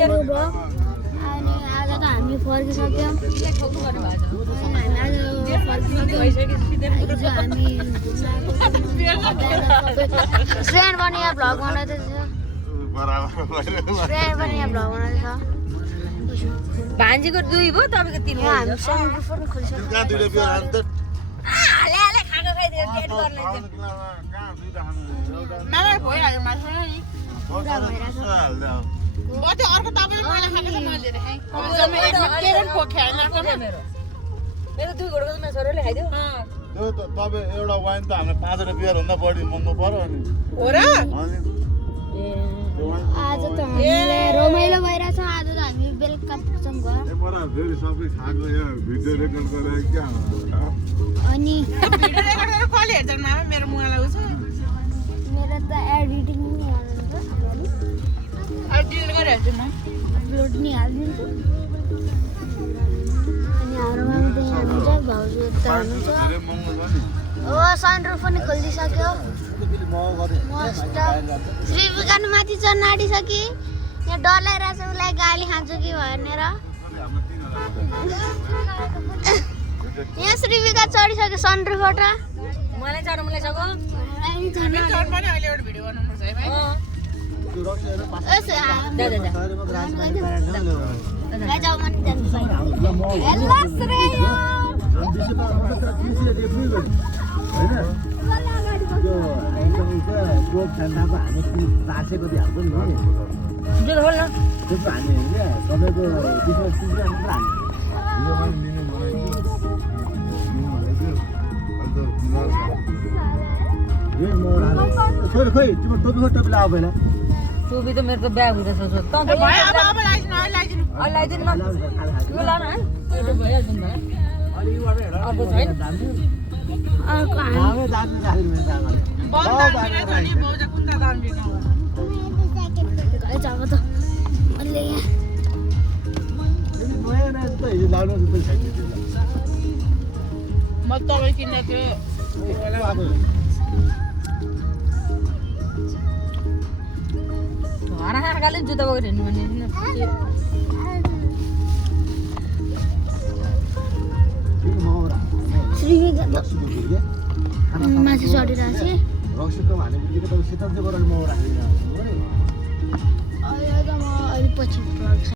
अनि आज त हामी फर्किसक्यौँ श्रेयन पनि यहाँ भ्लग बनाउँदैछ भान्जीको 2 भयो तपाईको 3 भयो हामी समुद्र पनि खोलिसक्यौँ मलाई भइहाल्यो मासु नि पुरा भइरहेछ बते अर्को तपाईले मलाई खाएको छ मैले देखाएँ जम्मै एक के पनि पोख्या हैन मेरो 2 घोडको मेरो छोराले खाइदियो त्यो त तपाईँ एउटा वाइन त हामीले 5 रुपैयाँ भन्दा बढी महँगो पर्यो अनि हो र अनि आज त हामीले रमाइलो भइरहेछ आज त हामी बेलुका पुग्छौँ घर एमरा फेरि सबै खाएको यहाँ भिडियो रेकर्ड गरेर क्या अनि भिडियो रेकर्ड गरेर कहिले हेर्छन् मामा मेरो मुहालाई उछ मेरो त एडिटिङ नि हाल्नुहुन्छ डिलिट गरेर हेर्छु म अपलोड नि हालिदिन्छु अनि हाम्रो मामा त यहाँ हुनुहुन्छ भाउजू यता हुनुहुन्छ धेरै महँगो छ नि हो सनरुफ पनि खोलिदिइसक्यो मस्त श्रीविकान माथि चढ्न आँटिसके यहाँ डलाइरहेछ उसलाई गाली खान्छु कि भनेर यहाँ श्रीविका चढिसक्यो सनरुफबाट मलाई चढ्नु मलाई सको चढ्न पनि अहिले एउटा भिडियो बनाउनु पर्छ है भाइ जाऊ मन जान्छ हेलो श्रेय जो होल न टोपी त मेरो त ब्याग हुँदैछ त अब लाइदिनु न यो लान है यो भइहाल्छ नि अर्को छैन अर्को हामी जाऊ त अहिले यहाँ म तपाईँ किन्न थियो खाना जुत्ता बोकेर हिँड्नु भने श्रीविका माथि चढिरहेको थिएँ अहिले त म अहिले पछि